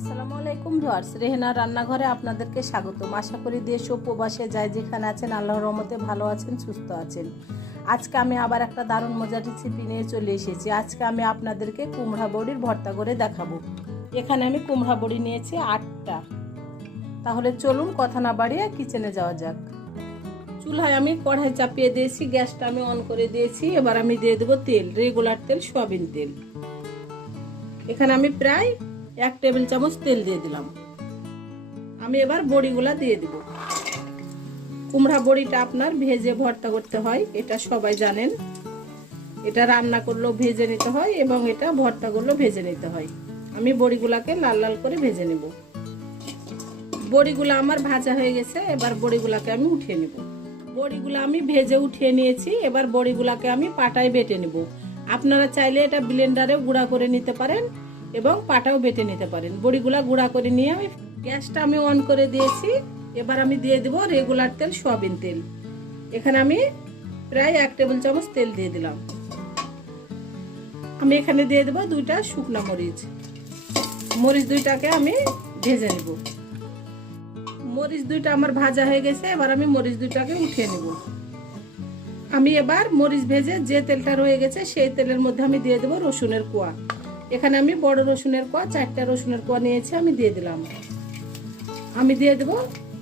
আসসালামু আলাইকুম ভিউয়ার্স, রেহেনার রান্নাঘরে আপনাদেরকে স্বাগতম। আশা করি দেশ ও প্রবাসে যাই যেখানে আছেন আল্লাহর রহমতে ভালো আছেন, সুস্থ আছেন। আজকে আমি আবার একটা দারুণ মজার রেসিপি নিয়ে চলে এসেছি। আজকে আমি আপনাদেরকে কুমড়া বড়ির ভর্তা করে দেখাবো। এখানে আমি কুমড়া বড়ি নিয়েছি 8টা। তাহলে চলুন কথা না বাড়িয়ে কিচেনে যাওয়া যাক। চুলায় আমি কড়াই চাপিয়ে দিয়েছি, গ্যাসটা আমি অন করে দিয়েছি। এবার আমি দিয়ে দেবো তেল, রেগুলার তেল, সয়াবিন তেল। এখানে আমি প্রায় 1 টেবিল চামচ তেল দিয়ে দিলাম। আমি এবার বড়িগুলা দিয়ে দিব। কুমড়া বড়িটা আপনার ভেজে ভর্তা করতে হয়, এটা সবাই জানেন। এটা রান্না করলেও ভেজে নিতে হয় এবং এটা ভর্তা করলেও ভেজে নিতে হয়। আমি বড়িগুলাকে লাল লাল করে ভেজে নেব। বড়িগুলা আমার ভাজা হয়ে গেছে, এবার বড়িগুলাকে আমি উঠিয়ে নেব। বড়িগুলা আমি ভেজে উঠিয়ে নিয়েছি। এবার বড়িগুলাকে আমি পাটায় বেটে নেব। আপনারা চাইলে এটা ব্লেন্ডারে গুঁড়া করে নিতে পারেন এবং পাটাও বেটে নিতে পারেন। বড়িগুলা গুঁড়া করে নিয়ে আমি গ্যাসটা আমি অন করে দিয়েছি। এবার আমি দিয়ে দেব রেগুলার তেল, সয়াবিন তেল। এখানে আমি প্রায় 1 টেবিল চামচ তেল দিয়ে দিলাম। আমি এখানে দিয়ে দেব 2টা শুকনা মরিচ। মরিচ 2টাকে আমি ভেজে নেব। মরিচ 2টা আমার ভাজা হয়ে গেছে। এবার আমি মরিচ 2টাকে উঠিয়ে নেব। আমি এবার মরিচ ভেজে যে তেলটা রয়ে গেছে সেই তেলের মধ্যে আমি দিয়ে দেব রসুনের কোয়া। এখানে আমি বড় রসুনের কোয়া 4টা রসুনের কোয়া নিয়েছি, আমি দিয়ে দিলাম। আমি দিয়ে দেব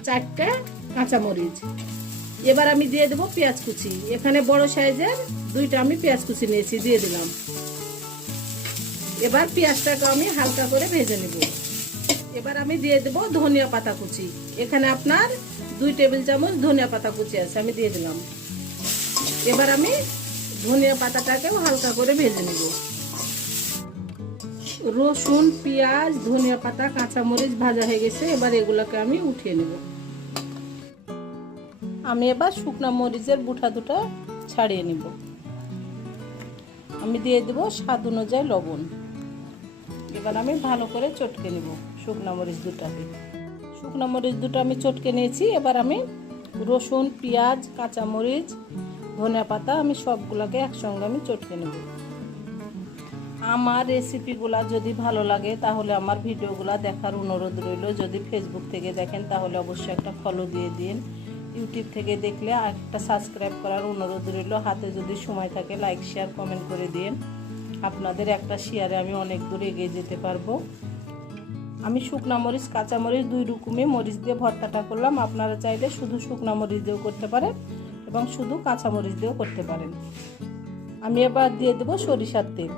4টা কাঁচামরিচ। এবার আমি দিয়ে দেব পেঁয়াজ কুচি। এখানে বড় সাইজের 2টা আমি পেঁয়াজ কুচি নিয়েছি, দিয়ে দিলাম। এবার পেঁয়াজটাকে আমি হালকা করে ভেজে নেব। এবার আমি দিয়ে দেব ধনিয়া পাতা কুচি। এখানে আপনার 2 টেবিল চামচ ধনিয়া পাতা কুচি আছে, আমি দিয়ে দিলাম। এবার আমি ধনিয়া পাতাটাকেও হালকা করে ভেজে নেব। রসুন, পেঁয়াজ, ধনিয়া পাতা, কাঁচামরিচ ভাজা হয়ে গেছে। এবার এগুলোকে আমি উঠিয়ে নেব। আমি এবার শুকনা মরিচের বুটা দুটো ছাড়িয়ে নেব। আমি দিয়ে দেব স্বাদ অনুযায়ী লবণ। এবার আমি ভালো করে চটকে নেব শুকনা মরিচ দুটাকে। শুকনা মরিচ দুটো আমি চটকে নিয়েছি। এবার আমি রসুন, পেঁয়াজ, কাঁচামরিচ, ধনিয়া পাতা আমি সবগুলোকে একসঙ্গে আমি চটকে নেব। আমার রেসিপিগুলা যদি ভালো লাগে তাহলে আমার ভিডিওগুলা দেখার অনুরোধ রইল। যদি ফেসবুক থেকে দেখেন তাহলে অবশ্যই একটা ফলো দিয়ে দিন। ইউটিউব থেকে দেখলে একটা সাবস্ক্রাইব করার অনুরোধ রইল। হাতে যদি সময় থাকে লাইক, শেয়ার, কমেন্ট করে দিন। আপনাদের একটা শেয়ারে আমি অনেক দূর এগিয়ে যেতে পারবো। আমি শুকনা মরিচ, কাঁচামরিচ 2 রকমই মরিচ দিয়ে ভর্তাটা করলাম। আপনারা চাইলে শুধু শুকনা মরিচ দিয়েও করতে পারেন এবং শুধু কাঁচামরিচ দিয়েও করতে পারেন। আমি এবার দিয়ে দেবো সরিষার তেল।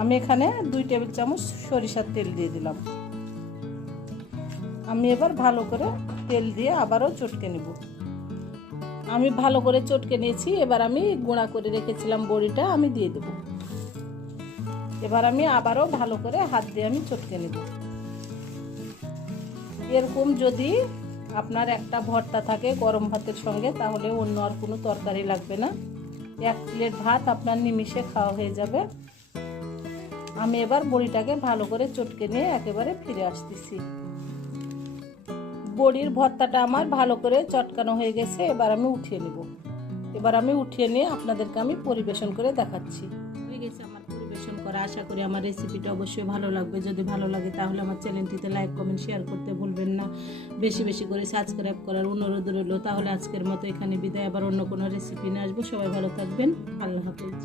আমি এখানে 2 টেবিল চামচ সরিষার তেল দিয়ে দিলাম। আমি এবার ভালো করে তেল দিয়ে আবারও চটকে নেব। আমি ভালো করে চটকে নিয়েছি। এবার আমি গুঁড়া করে রেখেছিলাম বড়িটা আমি দিয়ে দেব। এবার আমি আবারও ভালো করে হাত দিয়ে আমি চটকে নেব। এরকম যদি আপনার একটা ভর্তা থাকে গরম ভাতের সঙ্গে তাহলে অন্য আর কোনো তরকারি লাগবে না। 1 প্লেট ভাত আপনার নিমিষে খাওয়া হয়ে যাবে। আমি এবার বড়িটাকে ভালো করে চটকে নিয়ে একেবারে ফিরে আসতেছি। বড়ির ভর্তাটা আমার ভালো করে চটকানো হয়ে গেছে। এবার আমি উঠিয়ে নেব। এবার আমি উঠিয়ে নিয়ে আপনাদেরকে আমি পরিবেশন করে দেখাচ্ছি। হয়ে গেছে আমার পরিবেশন করা। আশা করি আমার রেসিপিটা অবশ্যই ভালো লাগবে। যদি ভালো লাগে তাহলে আমার চ্যানেলটিতে লাইক, কমেন্ট, শেয়ার করতে ভুলবেন না। বেশি বেশি করে সাবস্ক্রাইব করার অনুরোধ রইল। তাহলে আজকের মতো এখানে বিদায়। আবার অন্য কোনো রেসিপি নিয়ে আসবো। সবাই ভালো থাকবেন। আল্লাহ হাফেজ।